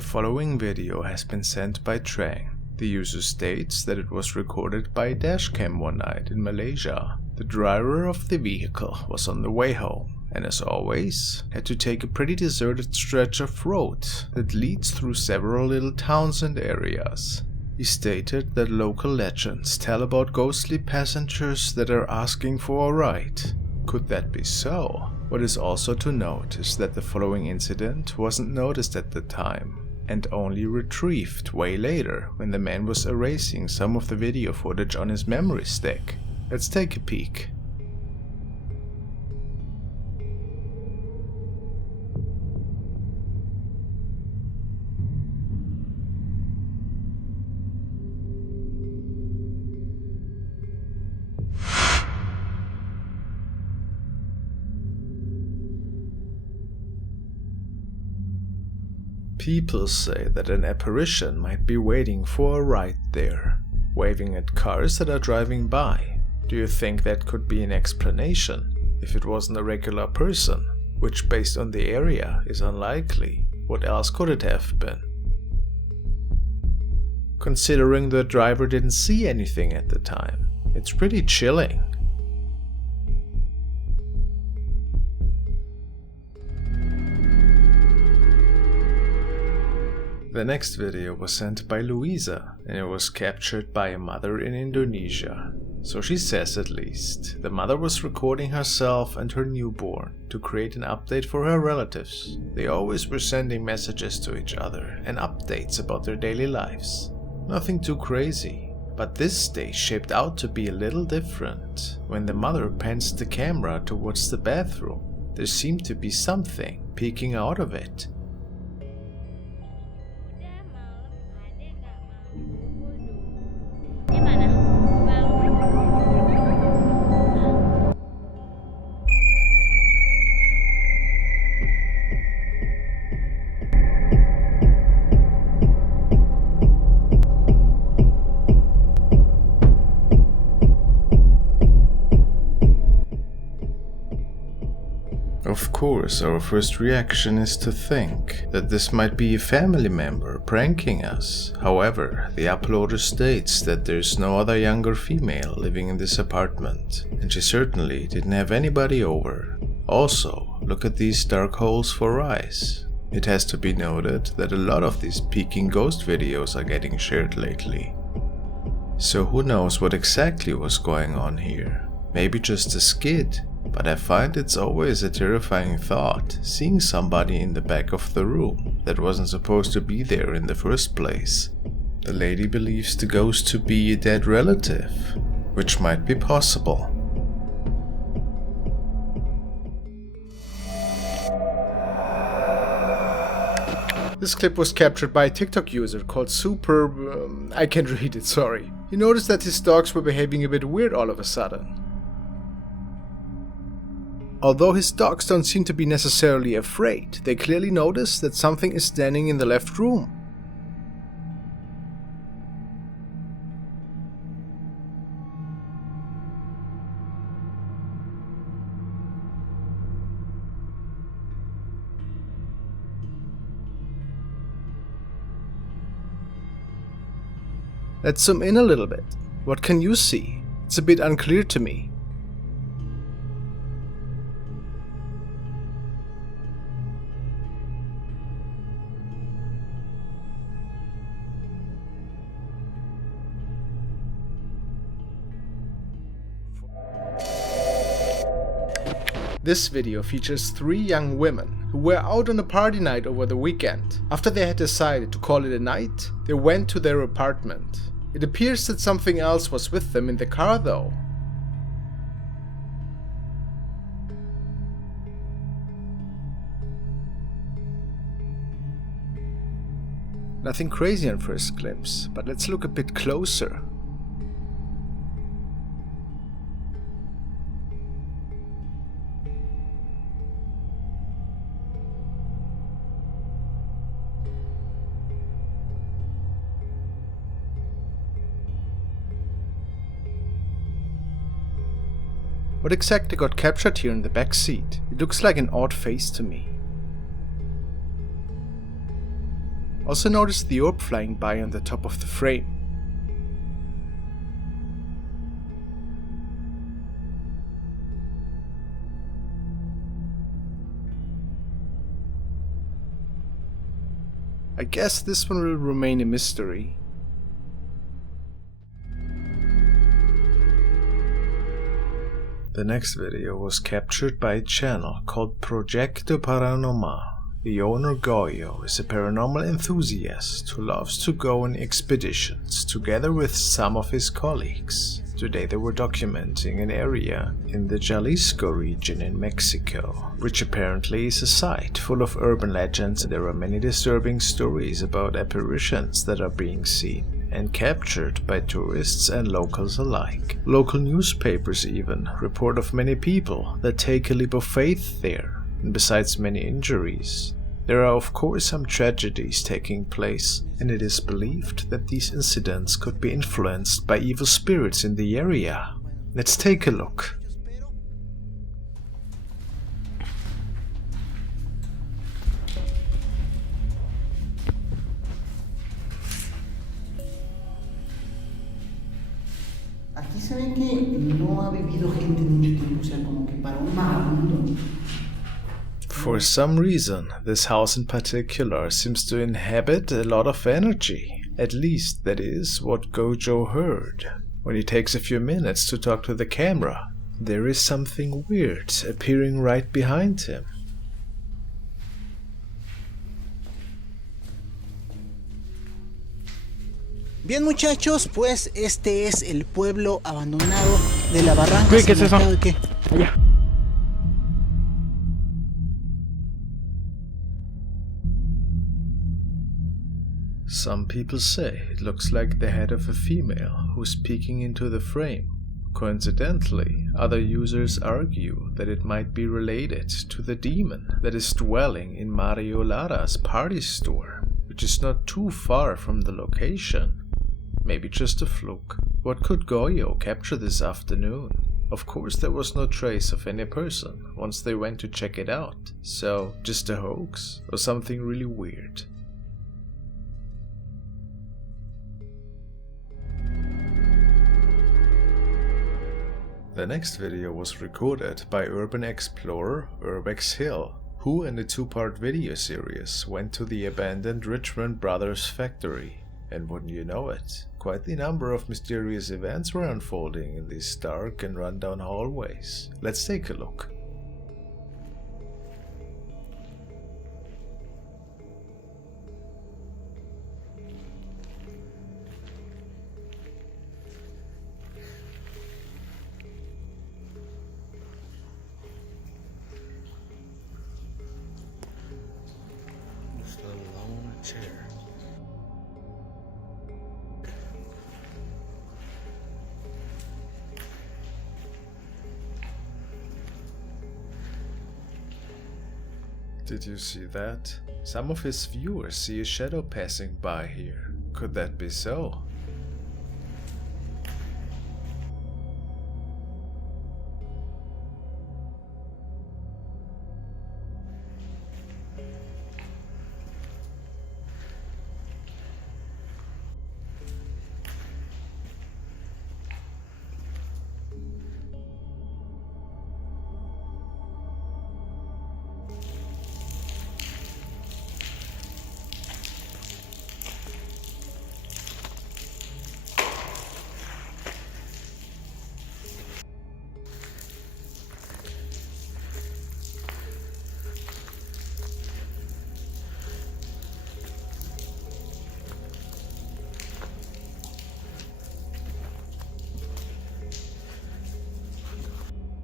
The following video has been sent by Trang. The user states that it was recorded by a dashcam one night in Malaysia. The driver of the vehicle was on the way home and, as always, had to take a pretty deserted stretch of road that leads through several little towns and areas. He stated that local legends tell about ghostly passengers that are asking for a ride. Could that be so? What is also to note is that the following incident wasn't noticed at the time and only retrieved way later when the man was erasing some of the video footage on his memory stick. Let's take a peek. People say that an apparition might be waiting for a ride there, waving at cars that are driving by. Do you think that could be an explanation? If it wasn't a regular person, which based on the area is unlikely, what else could it have been? Considering the driver didn't see anything at the time, it's pretty chilling. The next video was sent by Louisa and it was captured by a mother in Indonesia. So she says, at least, the mother was recording herself and her newborn to create an update for her relatives. They always were sending messages to each other and updates about their daily lives. Nothing too crazy, but this day shaped out to be a little different. When the mother pans the camera towards the bathroom, there seemed to be something peeking out of it. Of course, our first reaction is to think that this might be a family member pranking us. However, the uploader states that there's no other younger female living in this apartment, and she certainly didn't have anybody over. Also, look at these dark holes for eyes. It has to be noted that a lot of these peeking ghost videos are getting shared lately. So who knows what exactly was going on here? Maybe just a skid? But I find it's always a terrifying thought, seeing somebody in the back of the room that wasn't supposed to be there in the first place. The lady believes the ghost to be a dead relative, which might be possible. This clip was captured by a TikTok user called I can't read it, sorry. He noticed that his dogs were behaving a bit weird all of a sudden. Although his dogs don't seem to be necessarily afraid, they clearly notice that something is standing in the left room. Let's zoom in a little bit. What can you see? It's a bit unclear to me. This video features 3 young women who were out on a party night over the weekend. After they had decided to call it a night, they went to their apartment. It appears that something else was with them in the car though. Nothing crazy on first glimpse, but let's look a bit closer. What exactly got captured here in the back seat? It looks like an odd face to me. Also notice the orb flying by on the top of the frame. I guess this one will remain a mystery. The next video was captured by a channel called Progetto Paranormal. The owner Goyo is a paranormal enthusiast who loves to go on expeditions together with some of his colleagues. Today they were documenting an area in the Jalisco region in Mexico, which apparently is a site full of urban legends. There are many disturbing stories about apparitions that are being seen and captured by tourists and locals alike. Local newspapers even report of many people that take a leap of faith there, and besides many injuries, there are of course some tragedies taking place, and it is believed that these incidents could be influenced by evil spirits in the area. Let's take a look. Aquí se ve que no ha vivido gente mucho tiempo, o sea, como que para un vagabundo. For some reason, this house in particular seems to inhabit a lot of energy. At least that is what Gojo heard. When he takes a few minutes to talk to the camera, there is something weird appearing right behind him. Bien muchachos, pues este es el pueblo abandonado de la barranca. ¿Qué es eso? ¿Qué? Allá. Some people say it looks like the head of a female who's peeking into the frame. Coincidentally, other users argue that it might be related to the demon that is dwelling in Mario Lara's party store, which is not too far from the location. Maybe just a fluke. What could Goyo capture this afternoon? Of course there was no trace of any person once they went to check it out, so just a hoax or something really weird. The next video was recorded by urban explorer Urbex Hill, who in the two-part video series went to the abandoned Richmond Brothers factory. And wouldn't you know it, quite the number of mysterious events were unfolding in these dark and rundown hallways. Let's take a look. Just a lone chair. Did you see that? Some of his viewers see a shadow passing by here. Could that be so?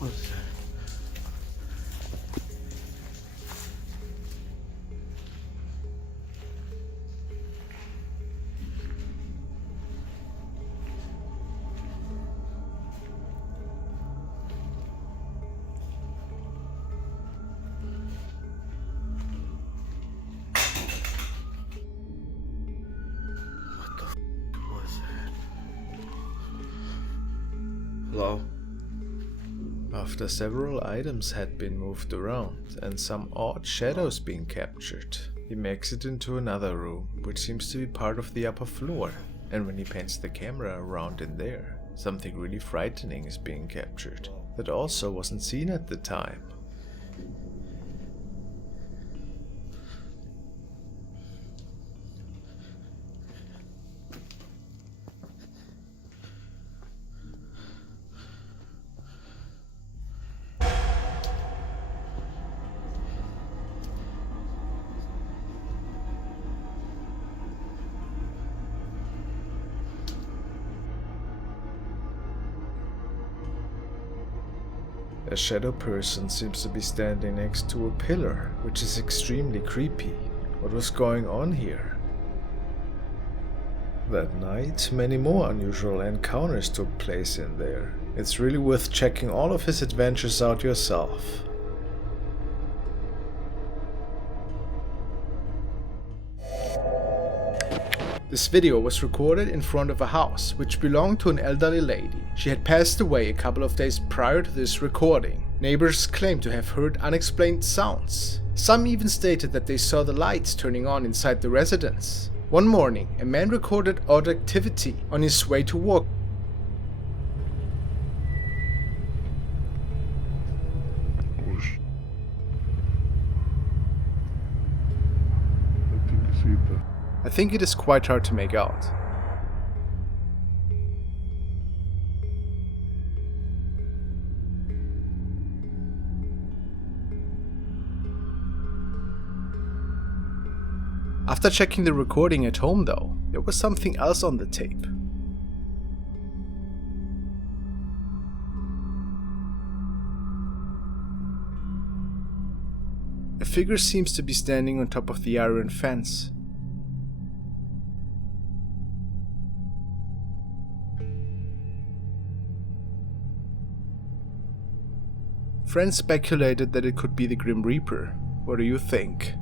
What's that? What the f was that? Hello? After several items had been moved around and some odd shadows being captured, He makes it into another room, which seems to be part of the upper floor, and when he pans the camera around in there, something really frightening is being captured that also wasn't seen at the time. A shadow person seems to be standing next to a pillar, which is extremely creepy. What was going on here? That night, many more unusual encounters took place in there. It's really worth checking all of his adventures out yourself. This video was recorded in front of a house which belonged to an elderly lady. She had passed away a couple of days prior to this recording. Neighbors claimed to have heard unexplained sounds. Some even stated that they saw the lights turning on inside the residence. One morning, a man recorded odd activity on his way to work. I think it is quite hard to make out. After checking the recording at home though, there was something else on the tape. A figure seems to be standing on top of the iron fence. Friends speculated that it could be the Grim Reaper. What do you think?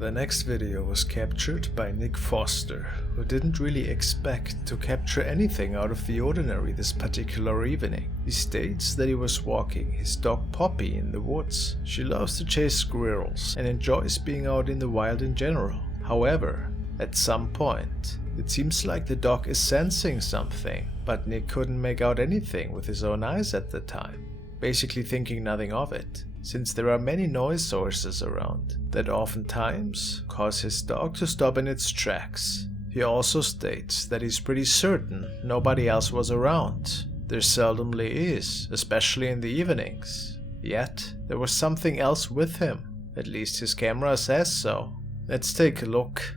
The next video was captured by Nick Foster, who didn't really expect to capture anything out of the ordinary this particular evening. He states that he was walking his dog Poppy in the woods. She loves to chase squirrels and enjoys being out in the wild in general. However, at some point, it seems like the dog is sensing something, but Nick couldn't make out anything with his own eyes at the time, basically thinking nothing of it, since there are many noise sources around that oftentimes cause his dog to stop in its tracks. He also states that he's pretty certain nobody else was around. There seldomly is, especially in the evenings. Yet, there was something else with him, at least his camera says so. Let's take a look.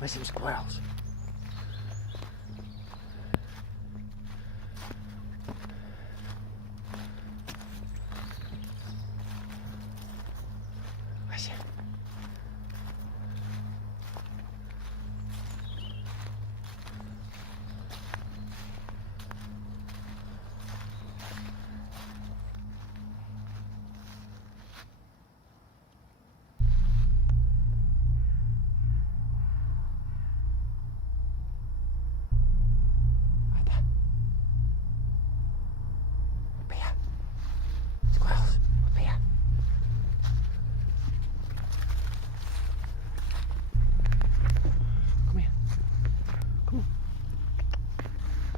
Where's some squirrels?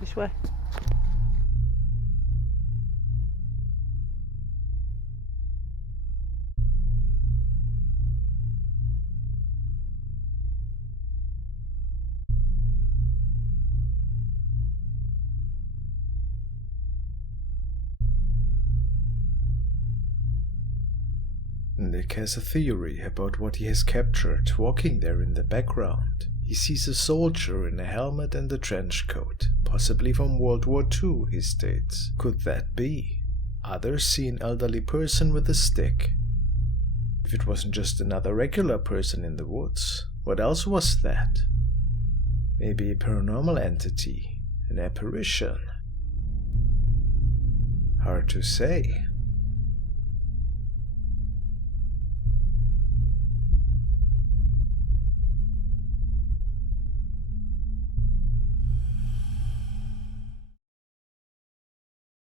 This way. Nick has a theory about what he has captured walking there in the background. He sees a soldier in a helmet and a trench coat, possibly from World War II, he states. Could that be? Others see an elderly person with a stick. If it wasn't just another regular person in the woods, what else was that? Maybe a paranormal entity, an apparition? Hard to say.